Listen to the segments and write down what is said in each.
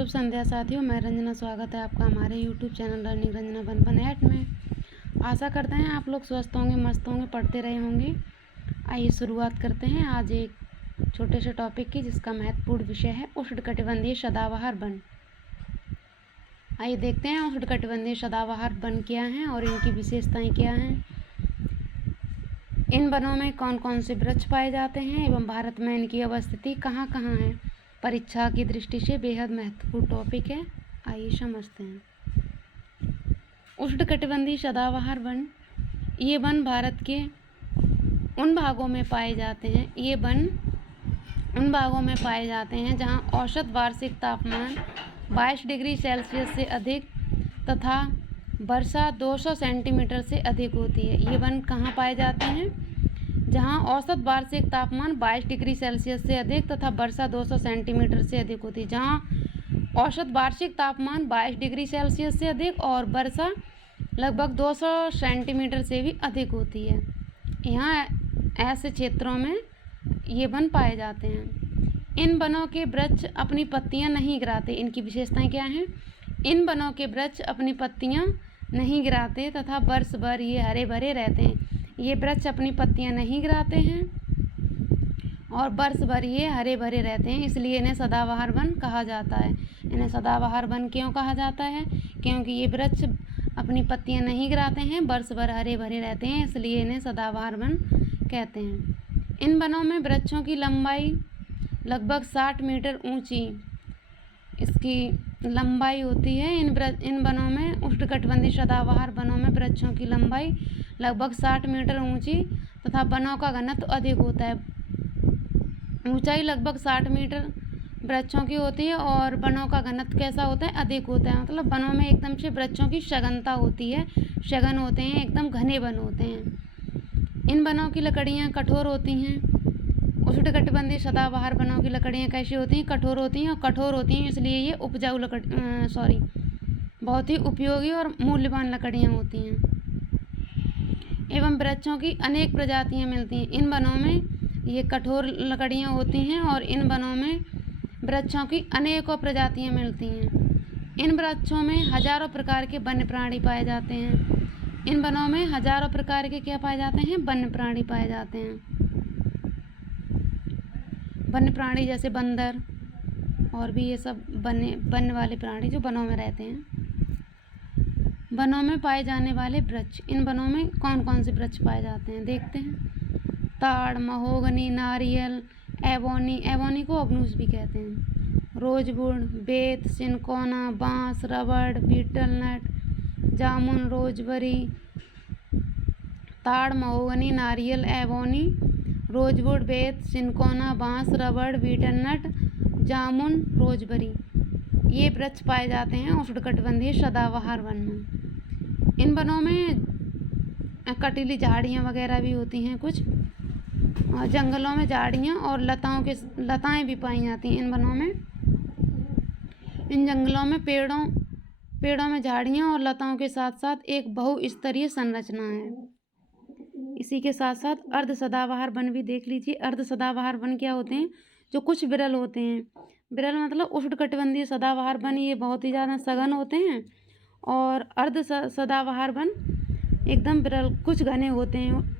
शुभ संध्या साथियों, मैं रंजना। स्वागत है आपका हमारे YouTube चैनल लर्निंग रंजना 118 में। आशा करते हैं आप लोग स्वस्थ होंगे, मस्त होंगे, पढ़ते रहे होंगे। आइए शुरुआत करते हैं आज एक छोटे से टॉपिक की, जिसका महत्वपूर्ण विषय है उष्णकटिबंधीय सदाबहार वन। आइए देखते हैं उष्णकटिबंधीय सदाबहार वन क्या हैं और इनकी विशेषताएं क्या हैं। इन वनों में कौन कौन से वृक्ष पाए जाते हैं एवं भारत में इनकी अवस्थिति कहाँ कहाँ है। परीक्षा की दृष्टि से बेहद महत्वपूर्ण टॉपिक है। आइए समझते हैं। उष्णकटिबंधीय सदाबहार वन, ये वन भारत के उन भागों में पाए जाते हैं जहां औसत वार्षिक तापमान 22 डिग्री सेल्सियस से अधिक तथा वर्षा 200 सेंटीमीटर से अधिक होती है। ये वन कहाँ पाए जाते हैं? जहां औसत वार्षिक तापमान 22 डिग्री सेल्सियस से अधिक तथा वर्षा 200 सेंटीमीटर से अधिक होती है। जहां औसत वार्षिक तापमान 22 डिग्री सेल्सियस से अधिक और वर्षा लगभग 200 सेंटीमीटर से भी अधिक होती है। यहाँ ऐसे क्षेत्रों में ये वन पाए जाते हैं। इन वनों के वृक्ष अपनी पत्तियां नहीं गिराते। इनकी विशेषताएं क्या हैं? इन वनों के वृक्ष अपनी पत्तियां नहीं गिराते तथा वर्ष भर ये हरे भरे रहते हैं। ये वृक्ष अपनी पत्तियां नहीं गिराते हैं और वर्ष भर ये हरे भरे रहते हैं, इसलिए इन्हें सदाबहार वन कहा जाता है। इन्हें सदाबहार वन क्यों कहा जाता है? क्योंकि ये वृक्ष अपनी पत्तियां नहीं गिराते हैं, वर्ष भर हरे भरे रहते हैं, इसलिए इन्हें सदाबहार वन कहते हैं। इन वनों में वृक्षों की लंबाई लगभग 60 मीटर ऊंची इसकी लंबाई होती है। इन वनों में उष्णकटिबंधीय सदाबहार वनों में वृक्षों की लंबाई लगभग 60 मीटर ऊंची तथा वनों का घनत्व अधिक होता है। ऊंचाई लगभग 60 मीटर वृक्षों की होती है और वनों का घनत्व कैसा होता है? अधिक होता है। मतलब वनों में एकदम से वृक्षों की सघनता होती है, सघन होते हैं, एकदम घने वन होते हैं। इन वनों की लकड़ियाँ कठोर होती हैं। उष्णकटिबंधीय सदाबहार वनों की लकड़ियाँ कैसी होती हैं? कठोर होती हैं, और कठोर होती हैं इसलिए ये बहुत ही उपयोगी और मूल्यवान लकड़ियाँ होती हैं। एवं वृक्षों की अनेक प्रजातियाँ मिलती हैं। इन वनों में ये कठोर लकड़ियाँ होती हैं और इन वनों में वृक्षों की अनेकों प्रजातियाँ मिलती हैं। इन वृक्षों में हजारों प्रकार के वन्य प्राणी पाए जाते हैं। इन वनों में हजारों प्रकार के क्या पाए जाते हैं? वन्य प्राणी पाए जाते हैं। वन्य प्राणी जैसे बंदर और भी ये सब वन्य वाले प्राणी जो वनों में रहते हैं। वनों में पाए जाने वाले वृक्ष, इन वनों में कौन कौन से वृक्ष पाए जाते हैं देखते हैं। ताड़, महोगनी, नारियल, एवोनी को अबनूस भी कहते हैं, रोजवुड, बेत, सिनकोना, बांस, रबड़, बीटल नट, जामुन, रोजबरी। ताड़, महोगनी, नारियल, एवोनी, रोजवुड, बेत, सिनकोना, बांस, रबड़, बीटल नट, जामुन, रोजबरी, ये वृक्ष पाए जाते हैं उष्णकटिबंधीय सदाबहार वन में। इन वनों में कटीली झाड़ियाँ वगैरह भी होती हैं कुछ, और जंगलों में झाड़ियाँ और लताएं भी पाई जाती हैं। इन वनों में, इन जंगलों में पेड़ों में झाड़ियाँ और लताओं के साथ साथ एक बहुस्तरीय संरचना है। इसी के साथ साथ अर्ध सदाबहार वन भी देख लीजिए। अर्ध सदाबहार वन क्या होते हैं? जो कुछ विरल होते हैं। विरल मतलब उष्णकटिबंधीय सदाबहार वन ये बहुत ही ज़्यादा सघन होते हैं और अर्ध सदाबहार वन एकदम विरल, कुछ घने होते हैं।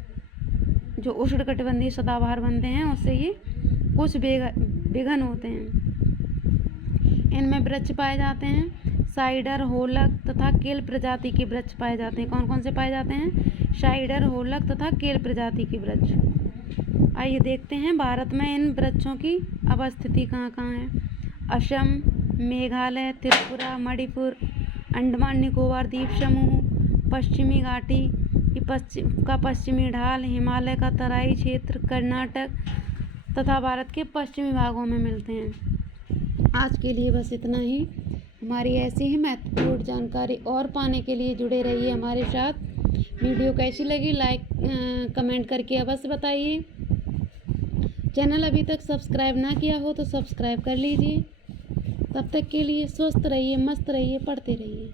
जो उष्णकटिबंधीय सदाबहार बनते हैं उससे ये कुछ बेघन होते हैं। इनमें वृक्ष पाए जाते हैं साइडर, होलक तथा केल प्रजाति के वृक्ष पाए जाते हैं। कौन कौन से पाए जाते हैं? साइडर, होलक तथा केल प्रजाति के वृक्ष। आइए देखते हैं भारत में इन वृक्षों की अवस्थिति कहाँ कहाँ है। असम, मेघालय, त्रिपुरा, मणिपुर, अंडमान निकोबार द्वीप समूह, पश्चिमी घाटी का पश्चिमी ढाल, हिमालय का तराई क्षेत्र, कर्नाटक तथा भारत के पश्चिमी भागों में मिलते हैं। आज के लिए बस इतना ही। हमारी ऐसी ही महत्वपूर्ण जानकारी और पाने के लिए जुड़े रहिए हमारे साथ। वीडियो कैसी लगी लाइक कमेंट करके अवश्य बताइए। चैनल अभी तक सब्सक्राइब ना किया हो तो सब्सक्राइब कर लीजिए। तब तक के लिए स्वस्थ रहिए, मस्त रहिए, पढ़ते रहिए।